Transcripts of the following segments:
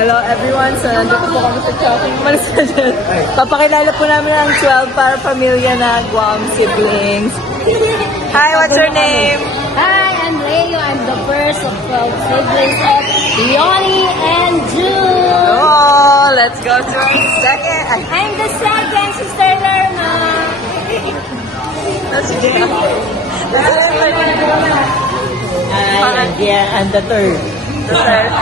Hello everyone, so nandito po kami sa shopping mall. Papakilala po namin ang 12 para pamilya na Guam siblings. Hi, what's your name? Hi, I'm Leo. I'm the first of 12 siblings of Leonie and June. Oh, let's go to our second. I'm the second, Sister Lerma. That's Jay. I'm the third. The third.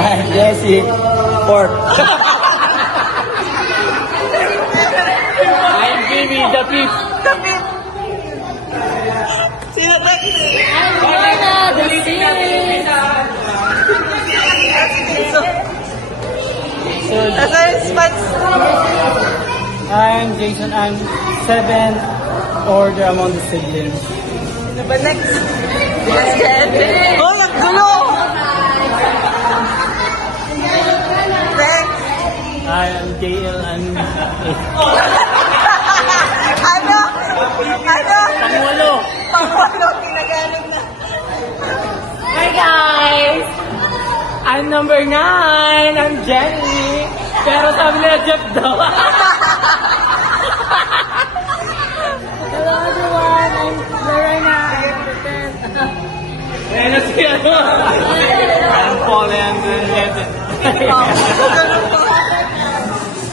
I'm Jesse, fourth. I'm Jimmy, the fifth. The fifth. Sino next? I'm Lorna, the sixth. That's our spots. I'm Jason, I'm seventh order among the siblings. Ano ba next? Let's get it. Oh, ang gulo! Next. I am JL, I'm Ano? Pangwalo. Pangwalo, kinagalog na. Hi guys! I'm number 9, I'm Jenny. Pero sabi nila Jeff daw. Hello everyone, I'm Lorena. Ayun na siya. I'm Paul and Legend.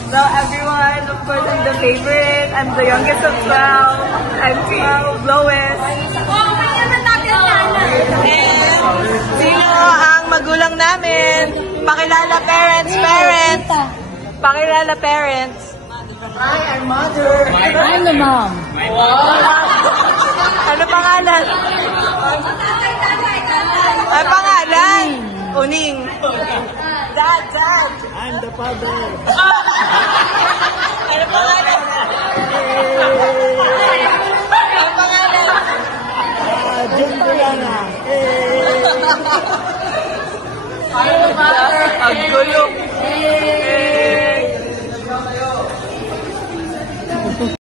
So everyone, of course, I'm the favorite. I'm the youngest of 12. I'm 12, Lois. And sino ang magulang namin? Pakilala parents. Pakilala parents. Hi, I'm mother. I'm the mom. Ano pangalan? Ano pangalan? Uning. Dad. I'm the father. Ano pangalan? Ano pangalan? Jim Brianna. Ang gulo.